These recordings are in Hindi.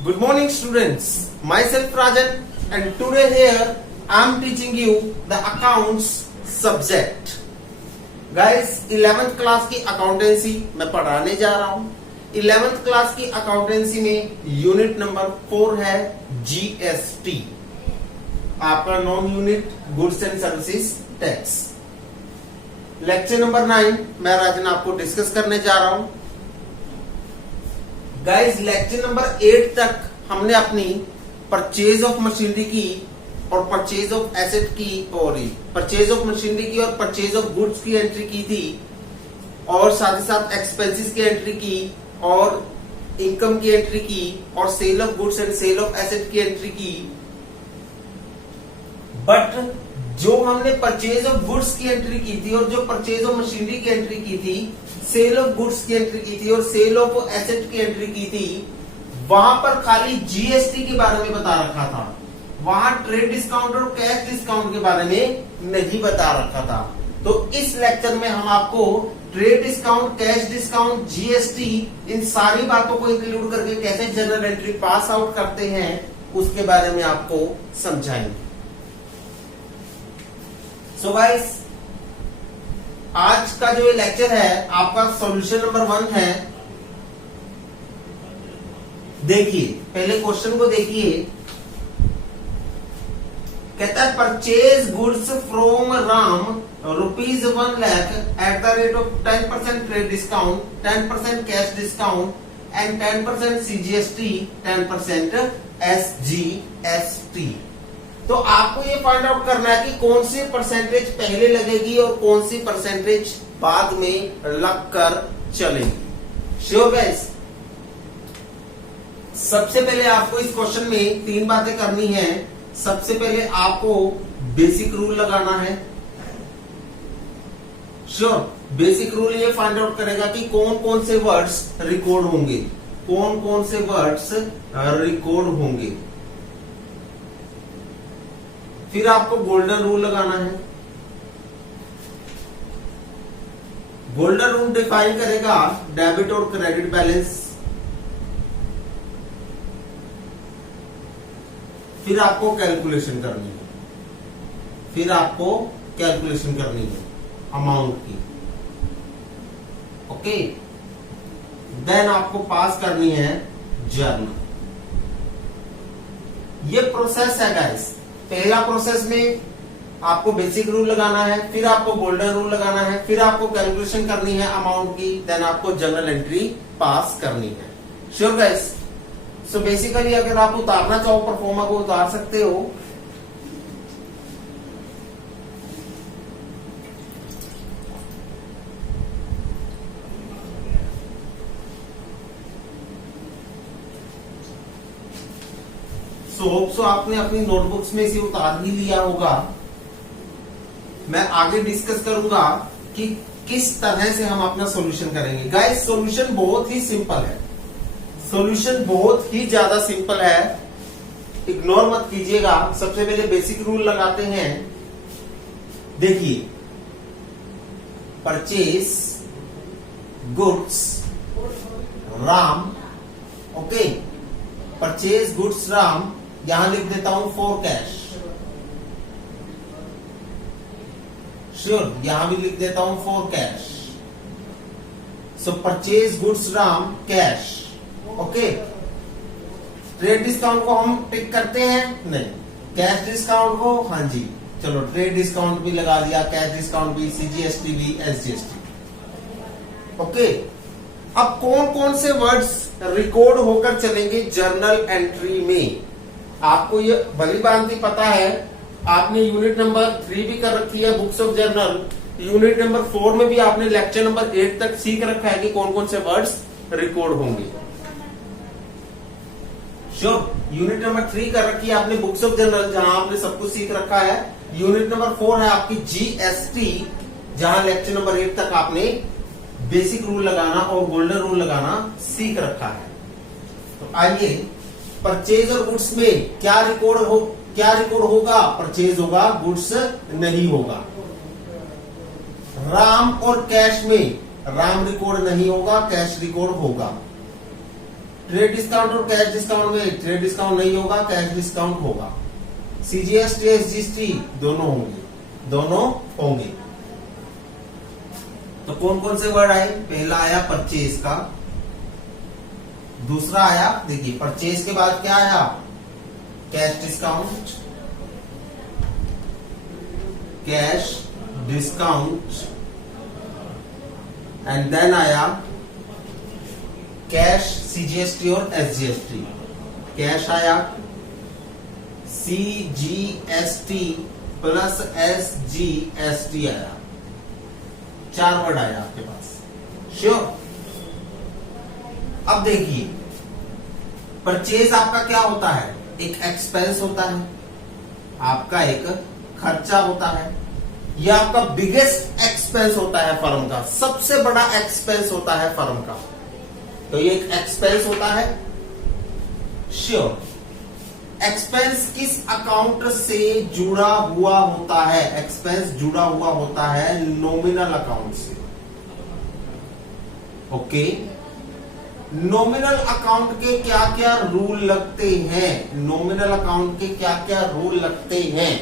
Good morning students, myself Rajan and today here I am teaching you the accounts subject. Guys 11th class की अकाउंटेंसी मैं पढ़ाने जा रहा हूँ। 11th क्लास की अकाउंटेंसी में यूनिट नंबर 4 है जीएसटी, आपका non unit goods and services tax. Lecture number 9 मैं राजन आपको डिस्कस करने जा रहा हूं। गाइस लेक्चर नंबर 8 तक हमने अपनी परचेज ऑफ मशीनरी की और परचेज ऑफ एसेट की और परचेज ऑफ मशीनरी की और परचेज ऑफ गुड्स की एंट्री की थी और साथ ही साथ एक्सपेंसेस की एंट्री की और इनकम की एंट्री की और sale of goods and sale of asset की एंट्री की। बट जो हमने परचेज ऑफ गुड्स की एंट्री की थी और जो परचेज ऑफ मशीनरी की एंट्री की थी, सेल ऑफ गुड्स की एंट्री की थी और सेल ऑफ एसेट की एंट्री की थी, वहां पर खाली जीएसटी के बारे में बता रखा था। वहां ट्रेड डिस्काउंट और कैश डिस्काउंट के बारे में नहीं बता रखा था। तो इस लेक्चर में हम आपको trade discount, cash discount, GST, इन सारी बातों को इंक्लूड करके कैसे जनरल एंट्री पास आउट करते हैं उसके बारे में आपको समझाएंगे। सो गाइस आज का जो लेक्चर है आपका सॉल्यूशन नंबर 1 है। देखिए पहले क्वेश्चन को देखिए, कहता है purchase goods from Ram ₹1 lakh eight the rate of 10% trade discount, 10% cash discount and 10% CGST, 10% SGST. तो आपको ये फाइंड आउट करना है कि कौन सी परसेंटेज पहले लगेगी और कौन सी परसेंटेज बाद में लगकर चलेगी। श्योर गाइस, सबसे पहले आपको इस क्वेश्चन में 3 बातें करनी है। सबसे पहले आपको बेसिक रूल लगाना है। श्योर, बेसिक रूल ये फाइंड आउट करेगा कि कौन कौन से वर्ड्स रिकॉर्ड होंगे, कौन कौन से वर्ड्स रिकॉर्ड होंगे। फिर आपको गोल्डन रूल लगाना है। गोल्डन रूल डिफाइन करेगा डेबिट और क्रेडिट बैलेंस। फिर आपको कैलकुलेशन करनी है, फिर आपको कैलकुलेशन करनी है अमाउंट की। ओके, देन आपको पास करनी है जर्नल। ये प्रोसेस है गाइस। पहला प्रोसेस में आपको बेसिक रूल लगाना है, फिर आपको गोल्डन रूल लगाना है, फिर आपको कैलकुलेशन करनी है अमाउंट की, देन आपको जर्नल एंट्री पास करनी है। श्योर गाइस, सो बेसिकली अगर आप उतारना चाहो परफॉर्मा को उतार सकते हो। सो आपने अपनी नोटबुक्स में इसे उतार ही लिया होगा। मैं आगे डिस्कस करूंगा कि किस तरह से हम अपना सॉल्यूशन करेंगे। गाइस सॉल्यूशन बहुत ही सिंपल है, सॉल्यूशन बहुत ही ज्यादा सिंपल है, इग्नोर मत कीजिएगा। सबसे पहले बेसिक रूल लगाते हैं। देखिए, purchase goods Ram, okay, purchase goods Ram, यहां लिख देता हूं फॉर कैश। श्योर, यहां भी लिख देता हूं for cash. So purchase goods Ram cash, okay. Trade discount को हम टिक करते हैं नहीं, कैश डिस्काउंट को हाँ जी, चलो ट्रेड डिस्काउंट भी लगा दिया, कैश डिस्काउंट भी, सीजीएसटी भी, एसजीएसटी। ओके, अब कौन कौन से वर्ड्स रिकॉर्ड होकर चलेंगे जर्नल एंट्री में, आपको ये भली भांति पता है। आपने यूनिट नंबर 3 भी कर रखी है books of journal, unit number 4 में भी आपने लेक्चर नंबर 8 तक सीख रखा है कि कौन कौन से वर्ड्स रिकॉर्ड होंगे। श्योर, यूनिट नंबर 3 कर रखी है आपने बुक्स ऑफ जर्नल, जहां आपने सब कुछ सीख रखा है। यूनिट नंबर 4 है आपकी जीएसटी, जहां लेक्चर नंबर 8 तक आपने बेसिक रूल लगाना और गोल्डन रूल लगाना सीख रखा है। तो आइए, परचेज और गुड्स में क्या रिकॉर्ड होगा? परचेज होगा, गुड्स नहीं होगा। राम और कैश में राम रिकॉर्ड नहीं होगा, कैश रिकॉर्ड होगा। ट्रेड डिस्काउंट और कैश डिस्काउंट में ट्रेड डिस्काउंट नहीं होगा, कैश डिस्काउंट होगा। सीजीएसटी एसजीएसटी दोनों होंगे। तो कौन कौन से वर्ड आए? पहला आया परचेज का, दूसरा आया, देखिए परचेज के बाद क्या आया? कैश डिस्काउंट, एंड देन आया कैश सीजीएसटी और एसजीएसटी। कैश आया, सीजीएसटी प्लस एसजीएसटी आया, 4 वर्ड आया आपके पास। श्योर? अब देखिए परचेज आपका क्या होता है? एक एक्सपेंस होता है, आपका एक खर्चा होता है, यह आपका बिगेस्ट एक्सपेंस होता है फर्म का, सबसे बड़ा एक्सपेंस होता है फर्म का। तो ये एक एक्सपेंस होता है। श्योर? एक्सपेंस किस अकाउंट से जुड़ा हुआ होता है? एक्सपेंस जुड़ा हुआ होता है नॉमिनल अकाउंट से। ओके, नॉमिनल अकाउंट के क्या क्या रूल लगते हैं? नॉमिनल अकाउंट के क्या क्या रूल लगते हैं?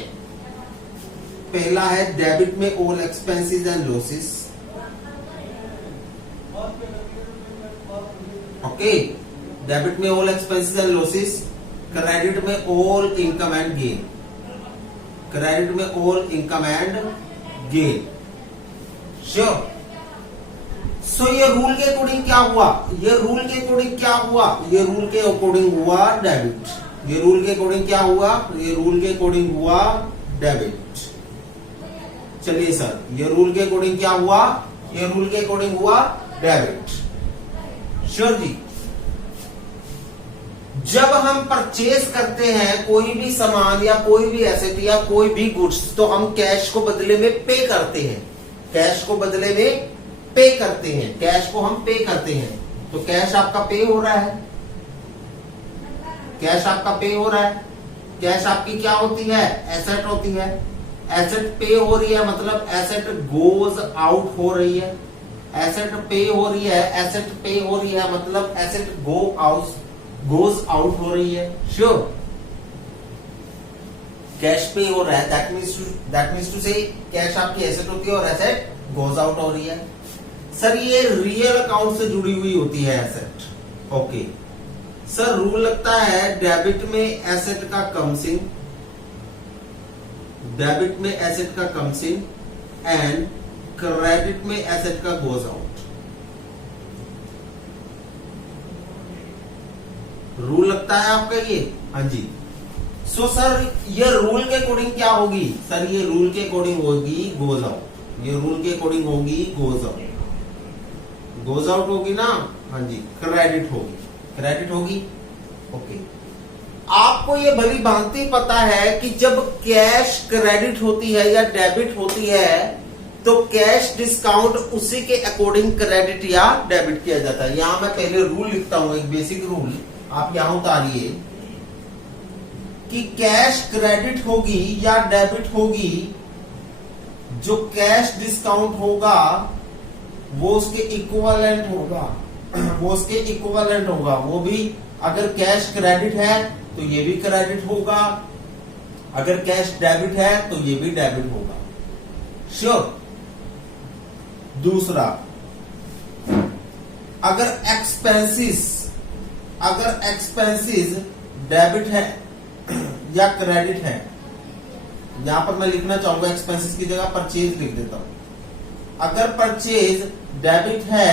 पहला है डेबिट में all expenses and losses. Okay, debit में all expenses and losses, credit में all income and gain, credit में all income and gain. Sure? So ये रूल के अकॉर्डिंग क्या हुआ? ये रूल के अकॉर्डिंग क्या हुआ? ये रूल के अकॉर्डिंग हुआ डेबिट। ये रूल के अकॉर्डिंग क्या हुआ? ये रूल के अकॉर्डिंग हुआ डेबिट। चलिए सर, ये रूल के अकॉर्डिंग क्या हुआ? ये रूल के अकॉर्डिंग हुआ डेबिट। श्योर जी? जब हम परचेज करते हैं कोई भी सामान या कोई भी एसेट या कोई भी गुड्स, तो हम कैश को बदले में पे करते हैं। कैश को बदले में पे करते हैं, कैश को हम पे करते हैं। तो कैश आपका पे हो रहा है, कैश आपका पे हो रहा है। कैश आपकी क्या होती है? एसेट होती है। एसेट पे हो रही है मतलब एसेट गोज आउट हो रही है। एसेट पे हो रही है, एसेट पे हो रही है मतलब एसेट गोज आउट हो रही है। श्योर? कैश पे हो रहा है, दैट मीन्स टू से कैश आपकी एसेट होती है और एसेट गोज आउट हो रही है। सर ये रियल अकाउंट से जुड़ी हुई होती है एसेट। ओके सर, रूल लगता है डेबिट में एसेट का कमसिंग, डेबिट में एसेट का कमसिंग एंड क्रेडिट में एसेट का गोज आउट। रूल लगता है आपका ये? हाँ जी। सो सर ये रूल के अकॉर्डिंग क्या होगी? सर ये रूल के अकॉर्डिंग होगी गोज आउट। ये रूल के अकॉर्डिंग होगी गोज आउट। गोज आउट होगी ना? हाँ जी। क्रेडिट होगी, क्रेडिट होगी। ओके, आपको ये भली भांति पता है कि जब कैश क्रेडिट होती है या डेबिट होती है तो कैश डिस्काउंट उसी के अकॉर्डिंग क्रेडिट या डेबिट किया जाता है। यहां मैं पहले रूल लिखता हूं, एक बेसिक रूल आप यहां उतारिए कि कैश क्रेडिट होगी या डेबिट होगी, जो कैश डिस्काउंट होगा वो उसके इक्विवेलेंट होगा, वो उसके इक्विवेलेंट होगा। वो भी अगर कैश क्रेडिट है तो ये भी क्रेडिट होगा, अगर कैश डेबिट है तो ये भी डेबिट होगा। श्योर? दूसरा, अगर एक्सपेंसेस डेबिट है या क्रेडिट है, यहां पर मैं लिखना चाहूंगा एक्सपेंसेस की जगह परचेज लिख देता हूं। अगर परचेज डेबिट है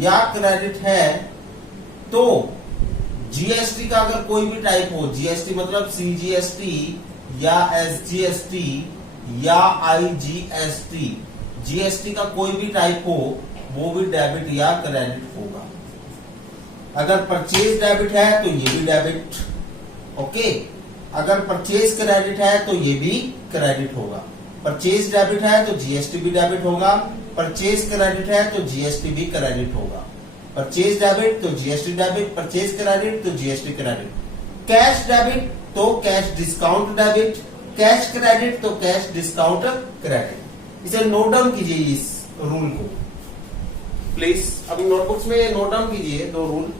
या क्रेडिट है तो जीएसटी का अगर कोई भी टाइप हो, जीएसटी मतलब सीजीएसटी या एसजीएसटी या आईजीएसटी, जीएसटी का कोई भी टाइप हो वो भी डेबिट या क्रेडिट होगा। अगर परचेज डेबिट है तो ये भी डेबिट। ओके, अगर परचेज क्रेडिट है तो ये भी क्रेडिट होगा। परचेज डेबिट है तो जीएसटी भी डेबिट होगा, परचेज क्रेडिट है तो जीएसटी भी क्रेडिट होगा। परचेज डेबिट तो जीएसटी डेबिट, परचेज क्रेडिट तो जीएसटी क्रेडिट। कैश डेबिट तो cash discount debit, cash credit तो कैश डिस्काउंट क्रेडिट। इसे नोट डाउन कीजिए इस रूल को प्लीज, अभी नोटबुक्स में नोट डाउन कीजिए 2 रूल।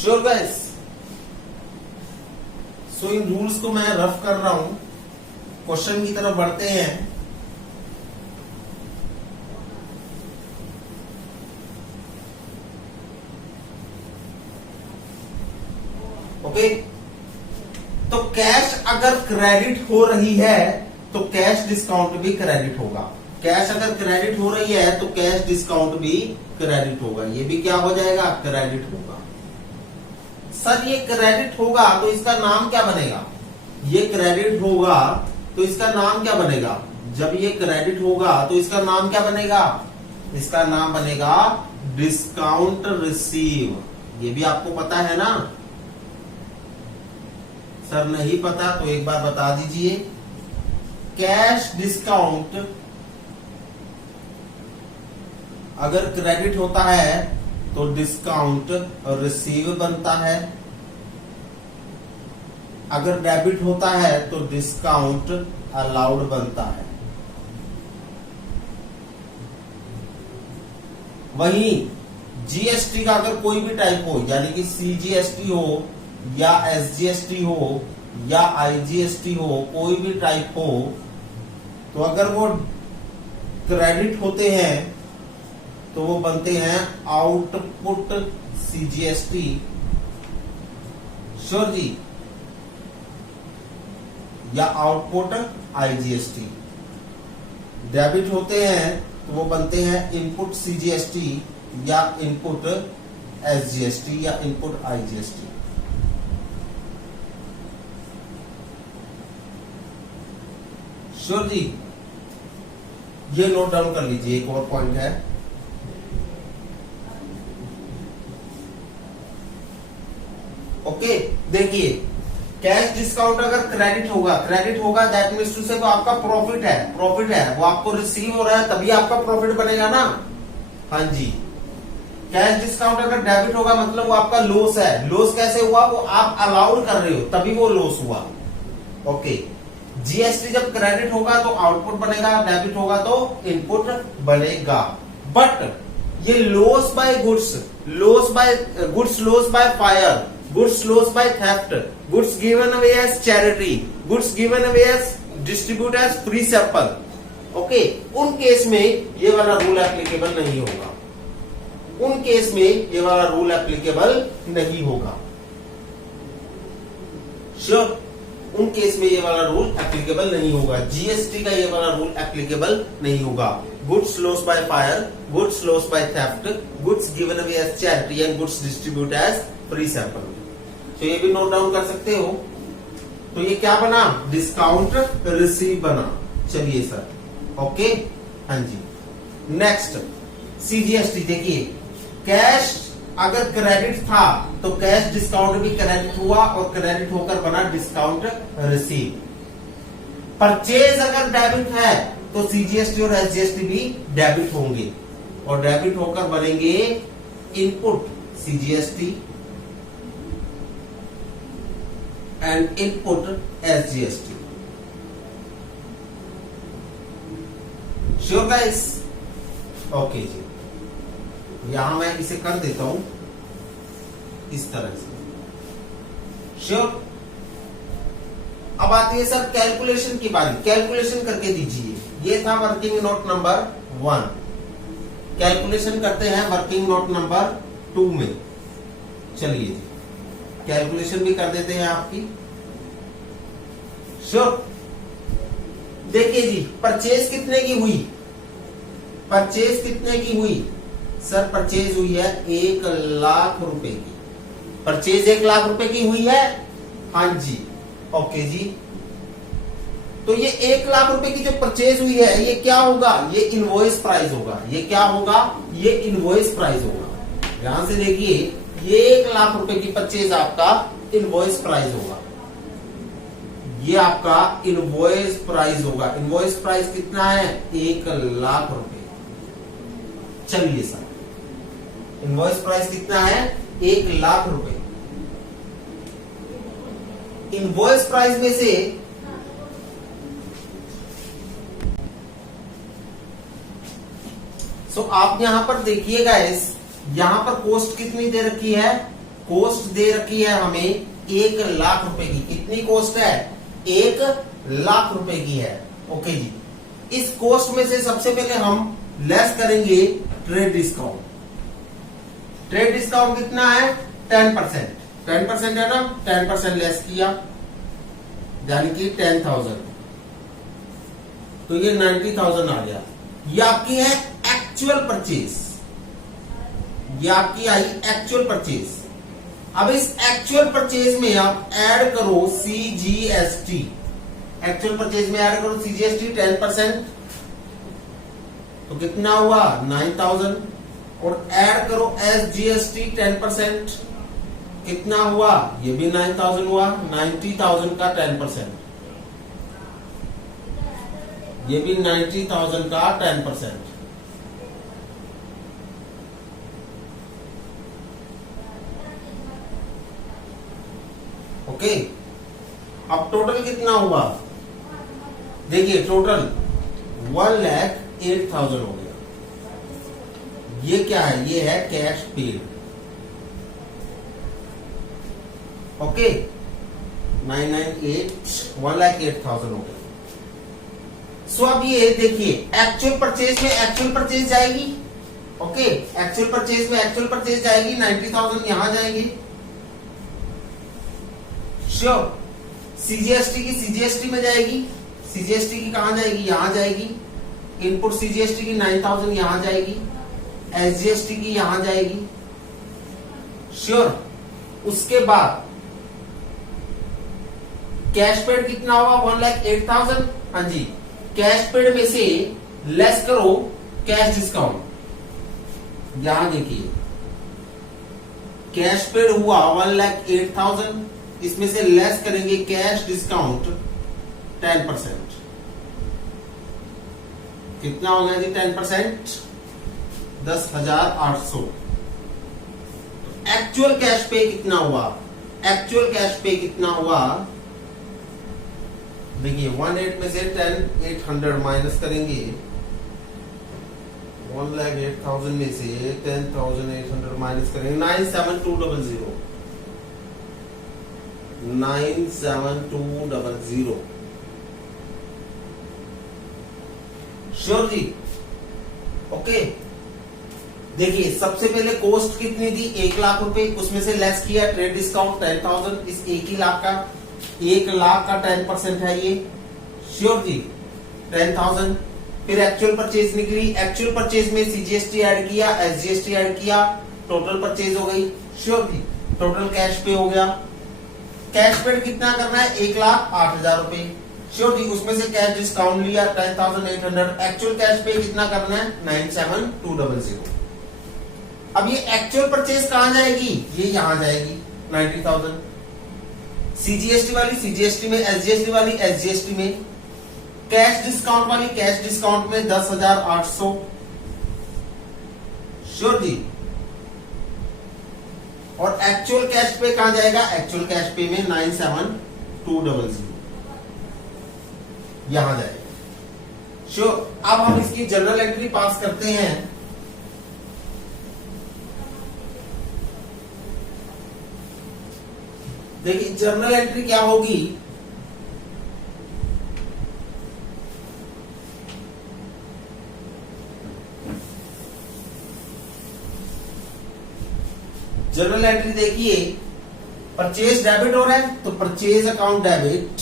Sure guys? सो इन रूल्स को मैं रफ कर रहा हूं, क्वेश्चन की तरफ बढ़ते हैं। ओके, तो कैश अगर क्रेडिट हो रही है तो कैश डिस्काउंट भी क्रेडिट होगा। कैश अगर क्रेडिट हो रही है तो कैश डिस्काउंट भी क्रेडिट होगा। ये भी क्या हो जाएगा? क्रेडिट होगा। सर ये क्रेडिट होगा तो इसका नाम क्या बनेगा? ये क्रेडिट होगा तो इसका नाम क्या बनेगा? जब ये क्रेडिट होगा तो इसका नाम क्या बनेगा? इसका नाम बनेगा डिस्काउंट रिसीव। ये भी आपको पता है ना? सर नहीं पता तो एक बार बता दीजिए। कैश डिस्काउंट अगर क्रेडिट होता है तो डिस्काउंट रिसीव बनता है, अगर डेबिट होता है तो डिस्काउंट अलाउड बनता है। वहीं जीएसटी का अगर कोई भी टाइप हो, यानी कि सीजीएसटी हो या एसजीएसटी हो या आईजीएसटी हो, कोई भी टाइप हो, तो अगर वो क्रेडिट होते हैं तो वो बनते हैं आउटपुट सीजीएसटी। श्योर जी? या आउटपुट आईजीएसटी। डेबिट होते हैं तो वो बनते हैं इनपुट सीजीएसटी या इनपुट एसजीएसटी या इनपुट आईजीएसटी। श्योर जी? ये नोट डाउन कर लीजिए। एक और पॉइंट है, ओके। देखिए, कैश डिस्काउंट अगर क्रेडिट होगा दैट मीन्स टू से वो आपका प्रॉफिट है, वो आपको रिसीव हो रहा है तभी आपका प्रॉफिट बनेगा ना। हाँ जी। कैश डिस्काउंट अगर डेबिट होगा मतलब वो आपका लॉस है। लॉस कैसे हुआ? वो आप अलाउड कर रहे हो तभी वो लॉस हुआ। ओके। जीएसटी जब क्रेडिट होगा तो आउटपुट बनेगा, डेबिट होगा तो इनपुट बनेगा। बट ये loss by goods, loss by fire, goods loss by theft, goods given away as charity, goods given away as distribute as free sample, okay, उन केस में ये वाला रूल एप्लीकेबल नहीं होगा। उन केस में ये वाला रूल एप्लीकेबल नहीं होगा। श्योर? उन केस में ये वाला रूल एप्लीकेबल नहीं होगा। जीएसटी का ये वाला रूल एप्लीकेबल नहीं होगा। Goods loss by fire, goods loss by theft, goods given away as charity and goods distribute as free sample. तो ये भी नोट डाउन कर सकते हो। तो ये क्या बना? डिस्काउंट रिसीव बना। चलिए सर, ओके। हाँ जी। Next CGST. देखिए, कैश अगर क्रेडिट था तो कैश डिस्काउंट भी क्रेडिट हुआ और क्रेडिट होकर बना डिस्काउंट रिसीव। परचेज अगर डेबिट है तो सीजीएसटी और एसजीएसटी भी डेबिट होंगे और डेबिट होकर बनेंगे input CGST and input SGST. Sure guys? Okay जी। यहां मैं इसे कर देता हूं इस तरह से। श्योर? अब आती है सर कैलकुलेशन की बारी। कैलकुलेशन करके दीजिए। ये था वर्किंग नोट नंबर 1। कैलकुलेशन करते हैं वर्किंग नोट नंबर 2 में। चलिए जी, कैलकुलेशन भी कर देते हैं आपकी। श्योर? देखिए जी, परचेज कितने की हुई? परचेज कितने की हुई? सर परचेज हुई है 1 लाख रुपए की। परचेज 1 लाख रुपए की हुई है। हाँ जी, ओके जी। तो ये 1 लाख रुपए की जो परचेज हुई है ये क्या होगा? ये इनवॉइस प्राइस होगा। ये क्या होगा? ये इनवॉइस प्राइस होगा। ध्यान से देखिए, ये 1 लाख रुपए की परचेज आपका इनवॉइस प्राइस होगा। ये आपका इनवॉइस प्राइस होगा। इनवॉइस प्राइस कितना है? 1 लाख रुपए। चलिए सर, इनवॉइस प्राइस कितना है? 1 लाख रुपए। इनवॉइस प्राइस में से आप यहां पर देखिएगा, यहां पर कॉस्ट कितनी दे रखी है? कॉस्ट दे रखी है हमें 1,00,000 रुपए की। कितनी कॉस्ट है? 1,00,000 रुपए की है। ओके जी, इस कॉस्ट में से सबसे पहले हम लेस करेंगे ट्रेड डिस्काउंट। ट्रेड डिस्काउंट कितना है? 10%। 10% है ना, 10% लेस किया यानी कि 10,000, तो ये 90,000 आ गया। ये आपकी है एक्चुअल परचेज, ये आपकी आई एक्चुअल परचेज। अब इस एक्चुअल परचेज में आप ऐड करो CGST। एक्चुअल परचेज में ऐड करो CGST 10%, तो कितना हुआ? 9,000। और ऐड करो SGST 10%, कितना हुआ? ये भी 9,000 हुआ। 90,000 का 10%, ये भी 90,000 का 10%। ओके, अब टोटल कितना हुआ? देखिए टोटल 1,08,000 हो गया। ये क्या है? ये है कैश पेड। ओके, 998 1,08,000 हो गया। सो अब ये देखिए एक्चुअल परचेज में एक्चुअल परचेज जाएगी। ओके, एक्चुअल परचेज में एक्चुअल परचेज जाएगी, 90,000 यहां जाएगी। श्योर। CGST की CGST में जाएगी। CGST की कहां जाएगी? यहां जाएगी। इनपुट CGST की 9,000 यहां जाएगी। SGST की यहां जाएगी। श्योर। उसके बाद कैश पेड कितना हुआ? 1,08,000। हाँ जी, कैश पेड में से लेस करो कैश डिस्काउंट। यहां देखिए कैश पेड हुआ 1,08,000, इसमें से लेस करेंगे कैश डिस्काउंट 10%। कितना हो गया जी? 10%, 10,800। एक्चुअल कैश पे कितना हुआ? एक्चुअल कैश पे कितना हुआ? देखिए 18 में से 10,800 माइनस करेंगे। 1,08,000 में से 10,800 माइनस करेंगे, 97200। 97200। श्योर जी? ओके, देखिए सबसे पहले कॉस्ट कितनी थी? 1,00,000 रुपए। उसमें से लेस किया ट्रेड डिस्काउंट 10,000। इस 1,00,000 का 1,00,000 का 10% है ये। श्योर जी? 10,000। फिर एक्चुअल परचेज निकली। एक्चुअल परचेज में CGST ऐड किया, SGST ऐड किया, टोटल परचेज हो गई। श्योर जी? टोटल कैश पे हो गया। कैश पेड कितना करना है? 1,08,000 रुपए। श्योर जी? उसमें से कैश डिस्काउंट लिया 10,800। एक्चुअल कैश पे कितना करना है? 97,200। अब ये एक्चुअल परचेज कहां जाएगी? ये यहां जाएगी 90,000। CGST वाली CGST में, SGST वाली SGST में, कैश डिस्काउंट वाली कैश डिस्काउंट में 10,800। श्योर जी? और एक्चुअल कैश पे कहां जाएगा? एक्चुअल कैश पे में 97,200 यहां जाएगा। श्योर? अब हम इसकी जनरल एंट्री पास करते हैं। देखिए जर्नल एंट्री क्या होगी? जर्नल एंट्री देखिए, परचेज डेबिट हो रहा है तो purchase account debit,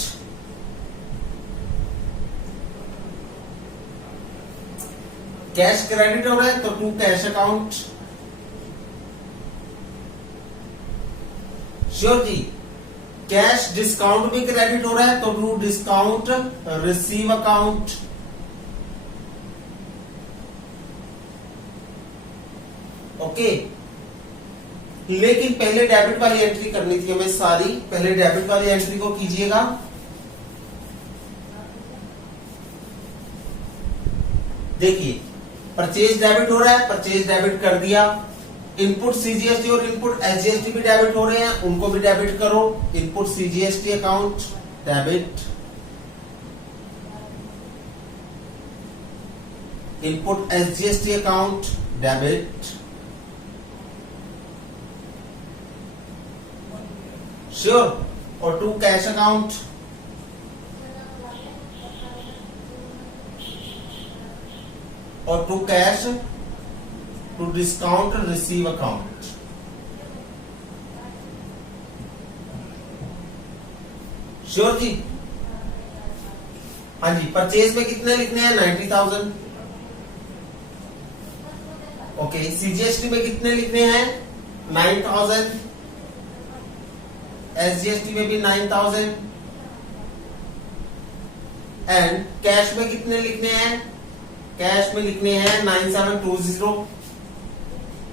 cash credit हो रहा है तो टू कैश अकाउंट। श्योर जी? कैश डिस्काउंट भी क्रेडिट हो रहा है तो to discount receive account. Okay, लेकिन पहले डेबिट वाली एंट्री करनी थी हमें सारी। पहले डेबिट वाली एंट्री को कीजिएगा। देखिए परचेज डेबिट हो रहा है, परचेज डेबिट कर दिया। इनपुट CGST और इनपुट SGST भी डेबिट हो रहे हैं, उनको भी डेबिट करो। Input CGST account debit, input SGST account debit. Sure. और टू कैश अकाउंट, और to cash to discount receive account. Sure जी। हाँ जी, परचेज में कितने लिखने हैं? 90,000। ओके, सीजीएसटी में कितने लिखने हैं? 9,000। एसजीएसटी में भी 9,000। एंड कैश में कितने लिखने हैं? कैश में लिखने हैं 9720,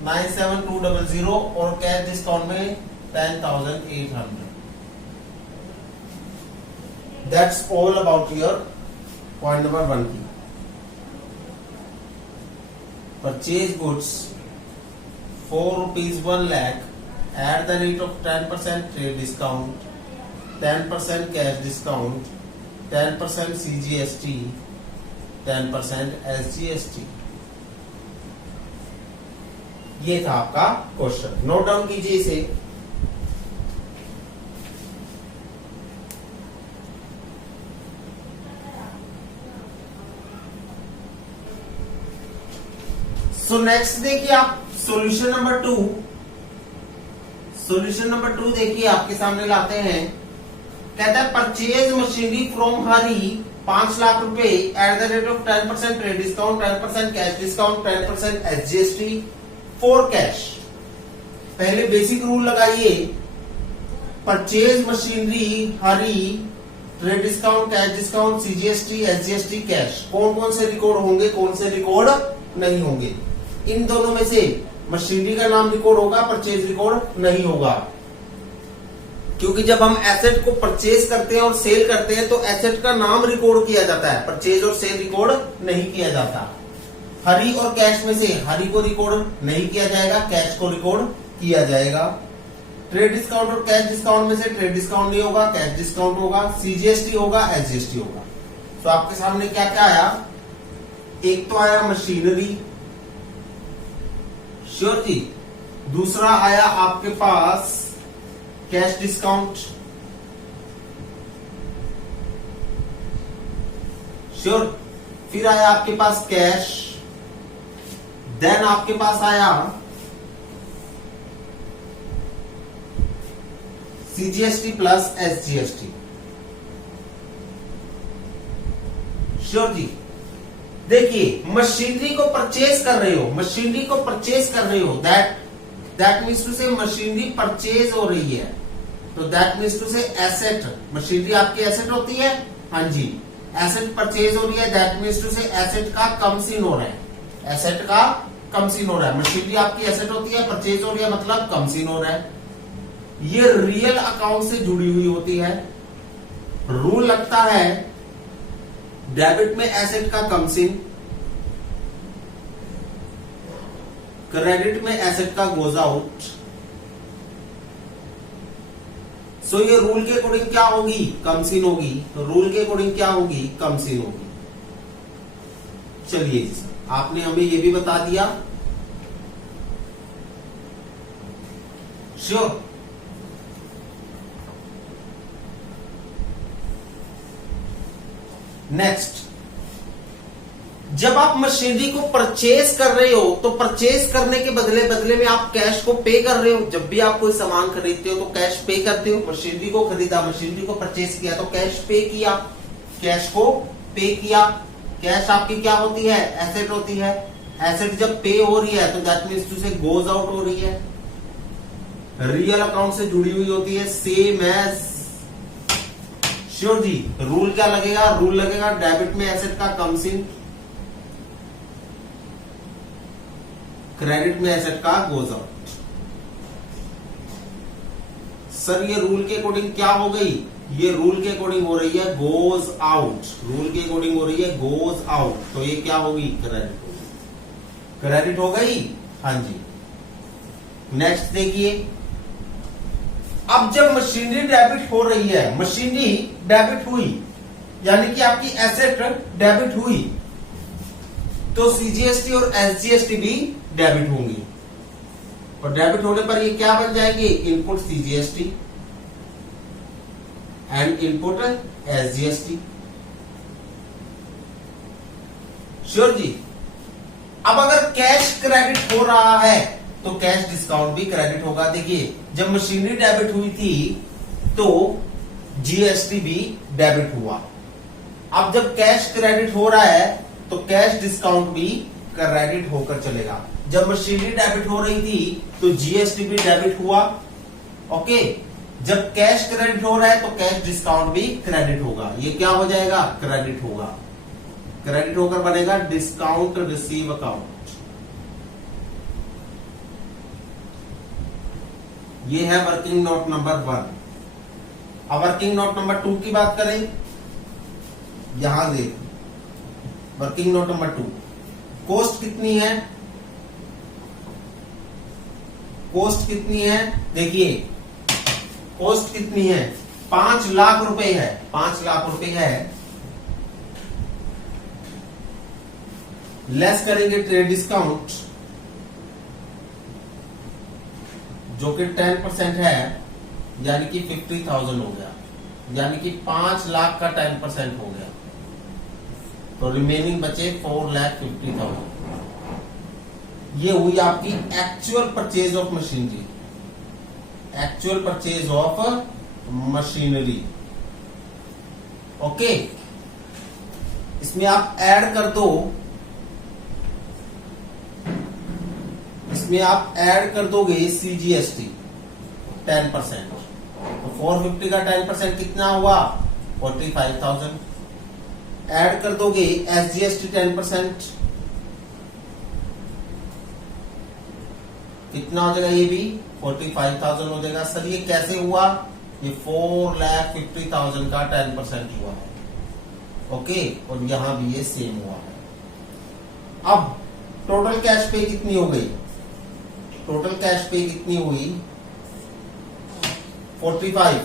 97200 और कैश डिस्काउंट में 10,800। That's all about your point number 1 की। Purchase goods for rupees 1 lakh at the rate of 10% trade discount, 10% cash discount, 10% CGST, 10% SGST। ये था आपका क्वेश्चन, नोट डाउन कीजिए इसे। सो नेक्स्ट देखिए आप सॉल्यूशन नंबर 2। सॉल्यूशन नंबर 2 देखिए आपके सामने लाते हैं। कहता है purchase machinery from Hari 5 lakh रुपए at the rate of 10% trade discount, 10% cash discount, 10% SGST for cash. पहले बेसिक रूल लगाइए। Purchase machinery Hari, trade discount, cash discount, CGST, SGST, cash, कौन कौन से रिकॉर्ड होंगे, कौन से रिकॉर्ड नहीं होंगे? इन दोनों में से मशीनरी का नाम रिकॉर्ड होगा, परचेज रिकॉर्ड नहीं होगा। क्योंकि जब हम एसेट को परचेज करते हैं और सेल करते हैं तो एसेट का नाम रिकॉर्ड किया जाता है, परचेज और सेल रिकॉर्ड नहीं किया जाता। हरी और कैश में से हरी को रिकॉर्ड नहीं किया जाएगा, कैश को रिकॉर्ड किया जाएगा। ट्रेड डिस्काउंट और कैश डिस्काउंट में से ट्रेड डिस्काउंट नहीं होगा, कैश डिस्काउंट होगा, सीजीएसटी होगा, एसजीएसटी होगा। तो आपके सामने क्या क्या आया? एक तो आया मशीनरी, श्योर जी। दूसरा आया आपके पास कैश डिस्काउंट, श्योर। फिर आया आपके पास कैश, देन आपके पास आया सीजीएसटी प्लस एसजीएसटी, श्योर जी। देखिए मशीनरी को परचेज कर रहे हो, मशीनरी को परचेज कर रहे हो, दैट मीन्स टू से मशीनरी परचेज हो रही है, तो दैट मीन्स टू से एसेट। मशीनरी आपकी एसेट होती है, हाँ जी। एसेट परचेज हो रही है, दैट मीन्स टू से एसेट का कम सीन हो रहा है, एसेट का कम सीन हो रहा है। मशीनरी आपकी एसेट होती है, परचेज हो रही है, मतलब कम सीन हो रहा है। ये रियल अकाउंट से जुड़ी हुई होती है। रूल लगता है डेबिट में एसेट का कम सीन, क्रेडिट में एसेट का गोज आउट। सो ये रूल के अकॉर्डिंग क्या होगी? कम सीन होगी। तो रूल के अकॉर्डिंग क्या होगी? कम सीन होगी। चलिए आपने हमें ये भी बता दिया, श्योर। नेक्स्ट, जब आप मशीनरी को परचेज कर रहे हो तो परचेज करने के बदले में आप कैश को पे कर रहे हो। जब भी आप कोई सामान खरीदते हो तो कैश पे करते हो। मशीनरी को खरीदा, मशीनरी को परचेज किया तो कैश पे किया, कैश को पे किया। कैश आपकी क्या होती है? एसेट होती है। एसेट जब पे हो रही है तो दैट मीन्स टू से गोज आउट हो रही है, रियल अकाउंट से जुड़ी हुई होती है, सेम एज, श्योर जी। रूल क्या लगेगा? रूल लगेगा डेबिट में एसेट का कम सीन, क्रेडिट में एसेट का गोज आउट। सर ये रूल के अकॉर्डिंग क्या हो गई? ये रूल के अकॉर्डिंग हो रही है गोज आउट, रूल के अकॉर्डिंग हो रही है गोज आउट, तो ये क्या होगी? क्रेडिट होगी। क्रेडिट हो गई, हाँ जी। नेक्स्ट देखिए, अब जब मशीनरी डेबिट हो रही है, मशीनरी डेबिट हुई यानी कि आपकी एसेट डेबिट हुई, तो सीजीएसटी और एसजीएसटी भी डेबिट होंगी। और डेबिट होने पर ये क्या बन जाएंगे? Input CGST and input SGST। Sure जी। अब अगर कैश क्रेडिट हो रहा है तो कैश डिस्काउंट भी क्रेडिट होगा। देखिए जब मशीनरी डेबिट हुई थी तो GST भी डेबिट हुआ। अब जब कैश क्रेडिट हो रहा है तो कैश डिस्काउंट भी क्रेडिट होकर चलेगा। जब मशीनरी डेबिट हो रही थी तो GST भी डेबिट हुआ। ओके, जब कैश क्रेडिट हो रहा है तो कैश डिस्काउंट भी क्रेडिट होगा। ये क्या हो जाएगा? क्रेडिट होगा। क्रेडिट होकर बनेगा डिस्काउंट रिसीव अकाउंट। ये है वर्किंग नोट नंबर 1। अब वर्किंग नोट नंबर 2 की बात करें, यहां देख वर्किंग नोट नंबर 2। कॉस्ट कितनी है? कॉस्ट कितनी है? देखिए कॉस्ट कितनी है? 5 लाख रुपए है। 5 लाख रुपए है। लेस करेंगे ट्रेड डिस्काउंट जो कि 10% है, यानी कि 50,000 हो गया, यानी कि 5 लाख का 10% हो गया। तो रिमेनिंग बचे 4,50,000। ये हुई आपकी actual purchase of machinery. Actual purchase of machinery. Okay, इसमें आप ऐड कर दो, इसमें आप ऐड कर दोगे CGST 10%। तो 450 का 10% कितना हुआ? 45,000। ऐड कर दोगे SGST 10%, कितना हो जाएगा? ये भी 45,000 हो जाएगा। सर ये कैसे हुआ? ये 4,50,000 का 10% हुआ है। ओके, और यहां भी ये सेम हुआ है। अब टोटल कैश पे कितनी हो गई? टोटल कैश पे कितनी हुई? 45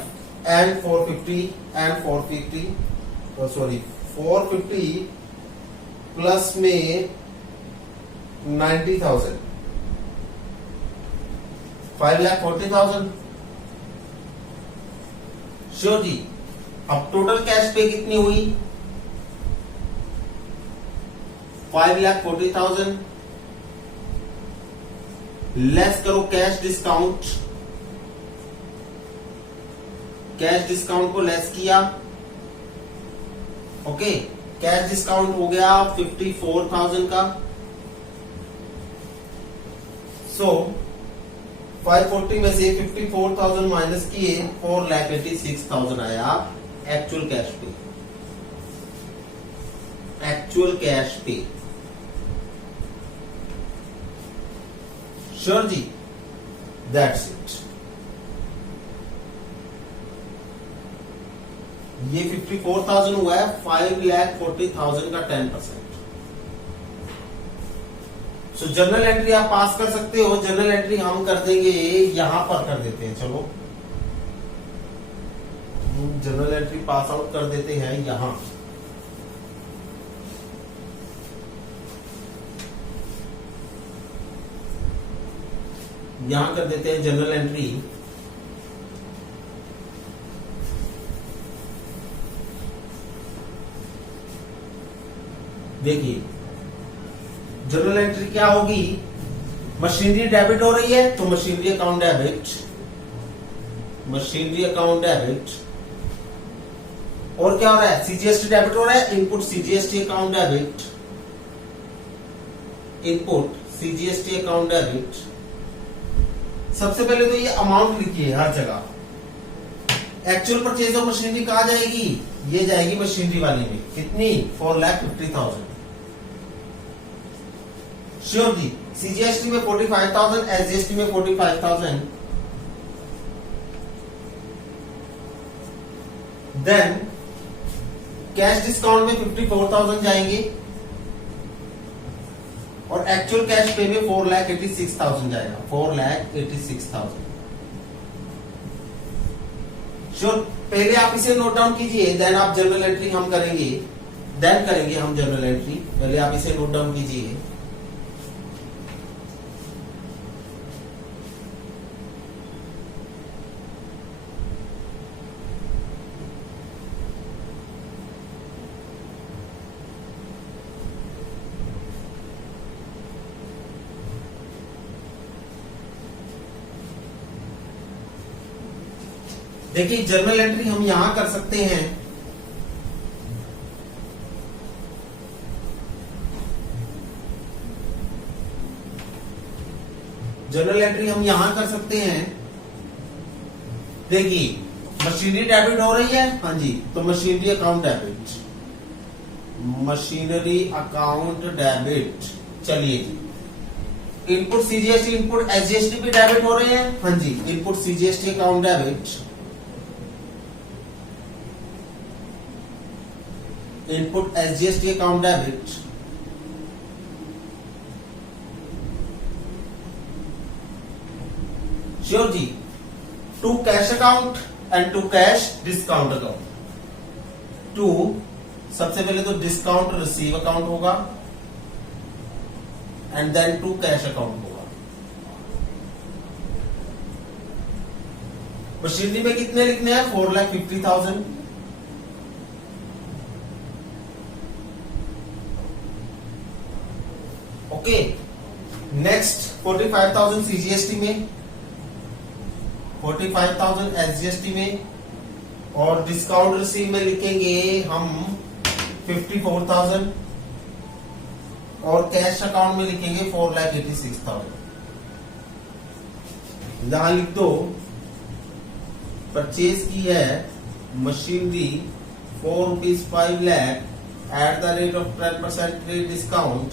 एंड 450 एंड 450, सॉरी 450 प्लस में 90,000, 5,40,000। श्योर जी। अब टोटल कैश पे कितनी हुई? 5,40,000 लेस करो कैश डिस्काउंट। कैश डिस्काउंट को लेस किया। ओके, कैश डिस्काउंट हो गया 54,000 का। सो 540 में से 54,000 माइनस किए, 4,86,000 आया actual cash pay. Actual cash pay. Sure जी, दैट्स इट। ये 54,000 हुआ है, 5,40,000 का 10%। सो जनरल एंट्री आप पास कर सकते हो। जनरल एंट्री हम कर देंगे, यहां पर कर देते हैं। चलो जनरल एंट्री पास आउट कर देते हैं यहां। यहां कर देते हैं जनरल एंट्री। देखिए जनरल एंट्री क्या होगी? मशीनरी डेबिट हो रही है तो machinery account debit, machinery account debit. और क्या हो रहा है? CGST डेबिट हो रहा है, input CGST account debit, input CGST account debit. सबसे पहले तो ये अमाउंट लिखिए हर जगह। एक्चुअल परचेज ऑफ मशीनरी कहा जाएगी? ये जाएगी मशीनरी वाली में। कितनी? 4,50,000। श्योर जी। CGST में 45,000, SGST में 45,000। देन कैश डिस्काउंट में 54,000 जाएंगे और एक्चुअल कैश पे में 4,86,000 जाएगा। 4,86,000। श्योर। पहले आप इसे नोट डाउन कीजिए, देन आप जनरल एंट्री हम करेंगे, देन करेंगे हम जनरल एंट्री। पहले आप इसे नोट डाउन कीजिए। देखिए जर्नल एंट्री हम यहां कर सकते हैं, जर्नल एंट्री हम यहां कर सकते हैं। देखिए मशीनरी डेबिट हो रही है, हाँ जी, तो machinery account debit, machinery account debit. चलिए जी, इनपुट सीजीएसटी इनपुट एसजीएसटी भी डेबिट हो रहे हैं, हाँ जी, input CGST account debit, input SGST account debit, sure जी, to cash account and to cash discount account. To सबसे पहले तो डिस्काउंट रिसीव अकाउंट होगा and then to cash account होगा। मशीनरी में कितने लिखने हैं? 4,50,000। ओके, नेक्स्ट 45,000 सीजीएसटी में, 45,000 एसजीएसटी में, और डिस्काउंट रिसीव में लिखेंगे हम 54,000 और कैश अकाउंट में लिखेंगे 4,86,000। यहां लिख दो, परचेज की है machinery ₹4 lakh eight the rate of 10% trade discount,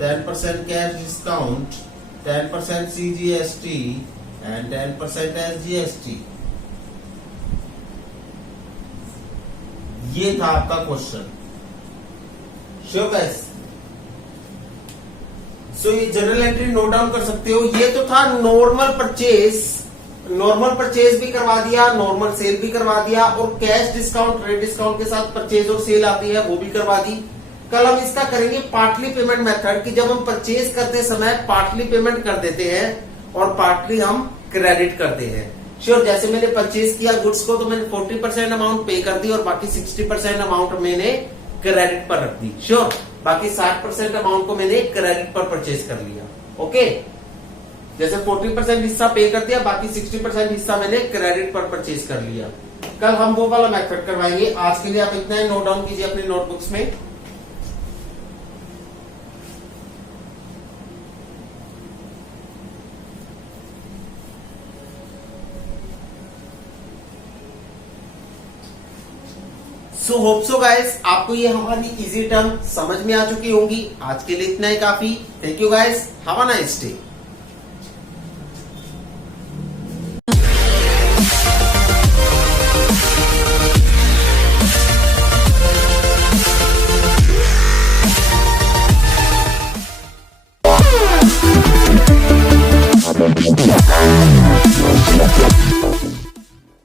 10% cash discount, 10% CGST and 10% SGST. ये था आपका क्वेश्चन। श्योर गाइस, सो ये जनरल एंट्री नोट डाउन कर सकते हो। ये तो था नॉर्मल परचेज, नॉर्मल परचेज भी करवा दिया, नॉर्मल सेल भी करवा दिया, और कैश डिस्काउंट ट्रेड डिस्काउंट के साथ परचेज और सेल आती है वो भी करवा दी। कल हम इसका करेंगे पार्टली पेमेंट मेथड, कि जब हम परचेज करते समय पार्टली पेमेंट कर देते हैं और पार्टली हम क्रेडिट करते हैं। श्योर, जैसे मैंने परचेज किया गुड्स को, तो मैंने 40% अमाउंट पे कर दी और बाकी 60% अमाउंट मैंने क्रेडिट पर रख दी। श्योर, बाकी 60% अमाउंट को मैंने क्रेडिट पर परचेज कर लिया। ओके, जैसे 40% हिस्सा पे कर दिया, बाकी 60% हिस्सा मैंने क्रेडिट पर परचेज कर लिया। कल हम वो वाला मेथड करवाएंगे। आज के लिए आप इतना नोट डाउन कीजिए अपनी नोटबुक्स में। सो होप सो गाइस, आपको ये हमारी इजी टर्म समझ में आ चुकी होंगी। आज के लिए इतना ही काफी। Thank you guys, have a nice day.